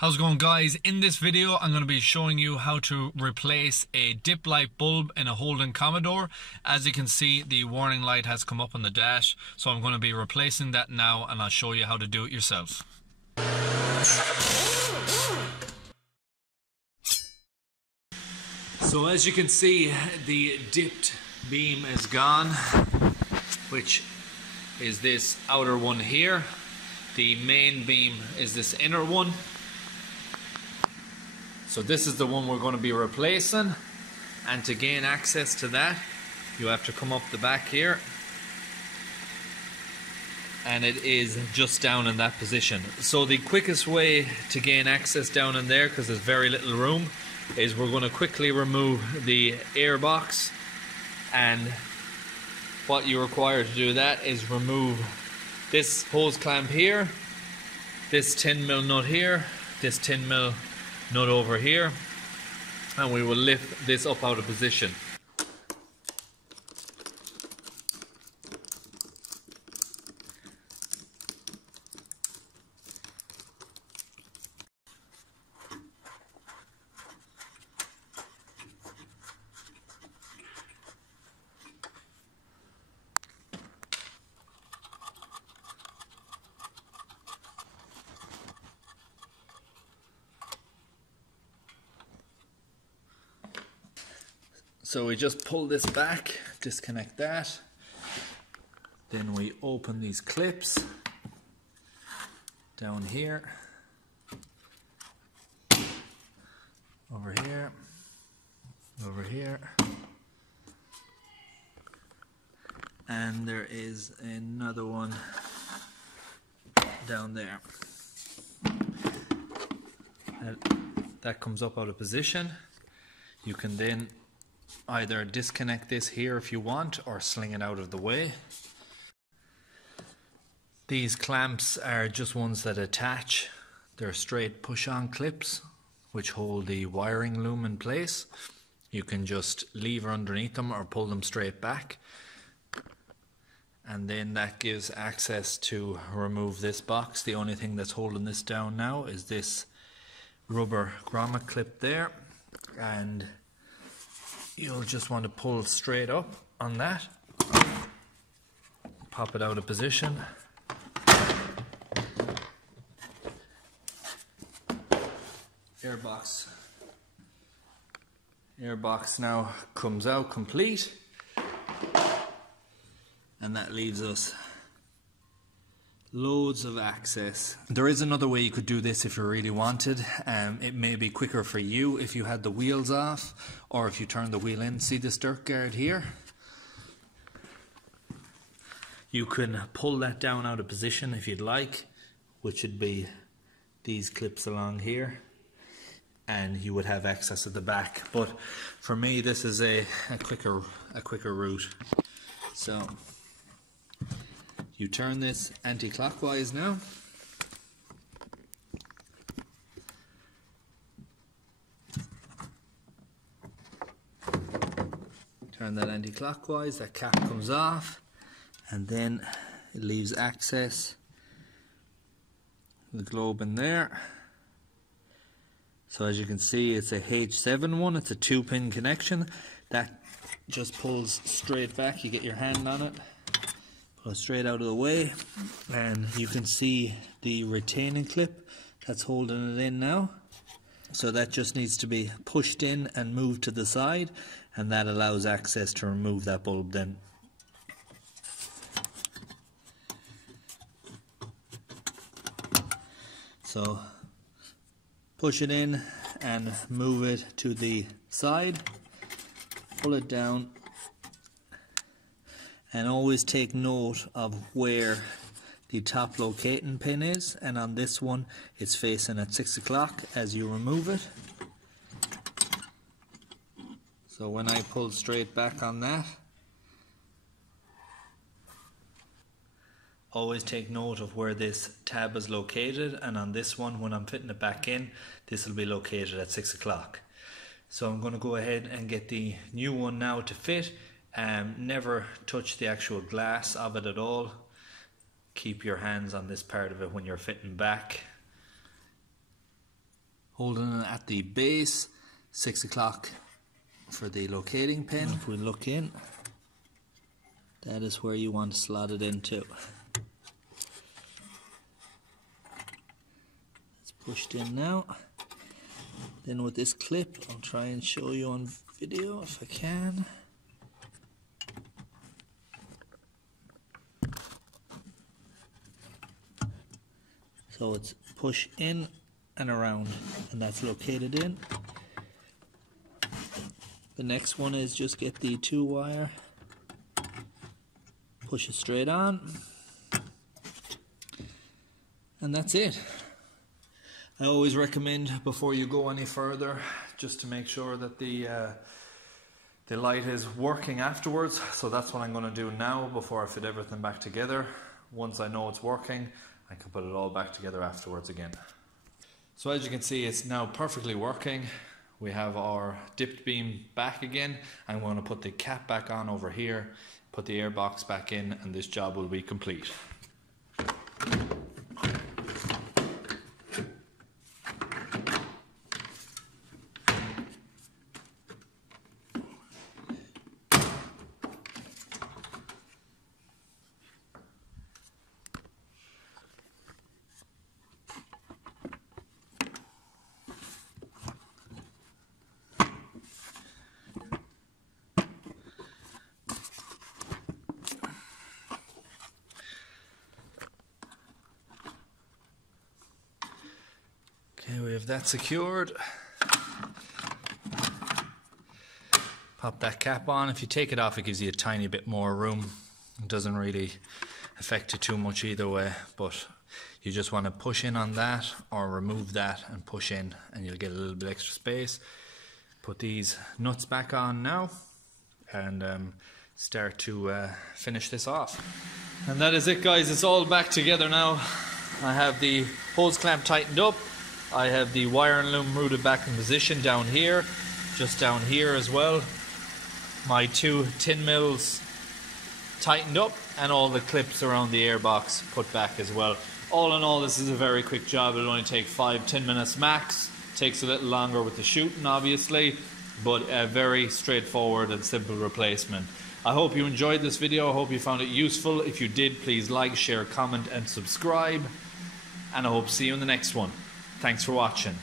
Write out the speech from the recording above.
How's it going, guys? In this video I'm going to be showing you how to replace a dip light bulb in a Holden Commodore. As you can see, the warning light has come up on the dash, so I'm going to be replacing that now, and I'll show you how to do it yourself. So as you can see, the dipped beam is gone, which is this outer one here. The main beam is this inner one. So this is the one we're going to be replacing, and to gain access to that you have to come up the back here, and it is just down in that position. So the quickest way to gain access down in there, because there's very little room, is we're going to quickly remove the air box, and what you require to do that is remove this hose clamp here, this 10mm nut here, this 10mm nut over here, and we will lift this up out of position. So we just pull this back, disconnect that, then we open these clips down here, over here, over here, and there is another one down there. That comes up out of position. You can then either disconnect this here if you want, or sling it out of the way. These clamps are just ones that attach. They're straight push-on clips which hold the wiring loom in place. You can just lever underneath them or pull them straight back, and then that gives access to remove this box. The only thing that's holding this down now is this rubber grommet clip there, and you'll just want to pull straight up on that, pop it out of position, airbox now comes out complete, and that leaves us loads of access. There is another way you could do this if you really wanted. It may be quicker for you if you had the wheels off, or if you turn the wheel in. See this dirt guard here? You can pull that down out of position if you'd like, which would be these clips along here, and you would have access at the back. But for me, this is a quicker route. So you turn this anti-clockwise now. Turn that anti-clockwise, that cap comes off, and then it leaves access the globe in there. So as you can see, it's a H7 one, it's a 2-pin connection. That just pulls straight back, you get your hand on it, pull it straight out of the way, and you can see the retaining clip that's holding it in now. So that just needs to be pushed in and moved to the side, and that allows access to remove that bulb then. So push it in and move it to the side, pull it down, and always take note of where the top locating pin is, and on this one it's facing at 6 o'clock as you remove it. So when I pull straight back on that, always take note of where this tab is located, and on this one, when I'm fitting it back in, this will be located at 6 o'clock. So I'm going to go ahead and get the new one now to fit. Never touch the actual glass of it at all. Keep your hands on this part of it when you're fitting back. holding it at the base, 6 o'clock for the locating pin. If we look in, that is where you want to slot it into. It's pushed in now. Then with this clip, I'll try and show you on video if I can. So it's push in and around, and that's located in. The next one is just get the 2-wire, push it straight on, and that's it. I always recommend before you go any further, just to make sure that the light is working afterwards. So that's what I'm going to do now before I fit everything back together. Once I know it's working, I can put it all back together afterwards again. So as you can see, it's now perfectly working. We have our dipped beam back again. I'm going to put the cap back on over here, put the air box back in, and this job will be complete. Okay, we have that secured. Pop that cap on. If you take it off, it gives you a tiny bit more room. It doesn't really affect it too much either way, but you just want to push in on that or remove that and push in, and you'll get a little bit extra space. Put these nuts back on now and start to finish this off. And that is it, guys. It's all back together now. I have the hose clamp tightened up. I have the wire and loom routed back in position down here, just down here as well. My 2 tin mills tightened up, and all the clips around the airbox put back as well. All in all, this is a very quick job. It'll only take 5-10 minutes max. Takes a little longer with the shooting, obviously, but a very straightforward and simple replacement. I hope you enjoyed this video. I hope you found it useful. If you did, please like, share, comment and subscribe, and I hope to see you in the next one. Thanks for watching.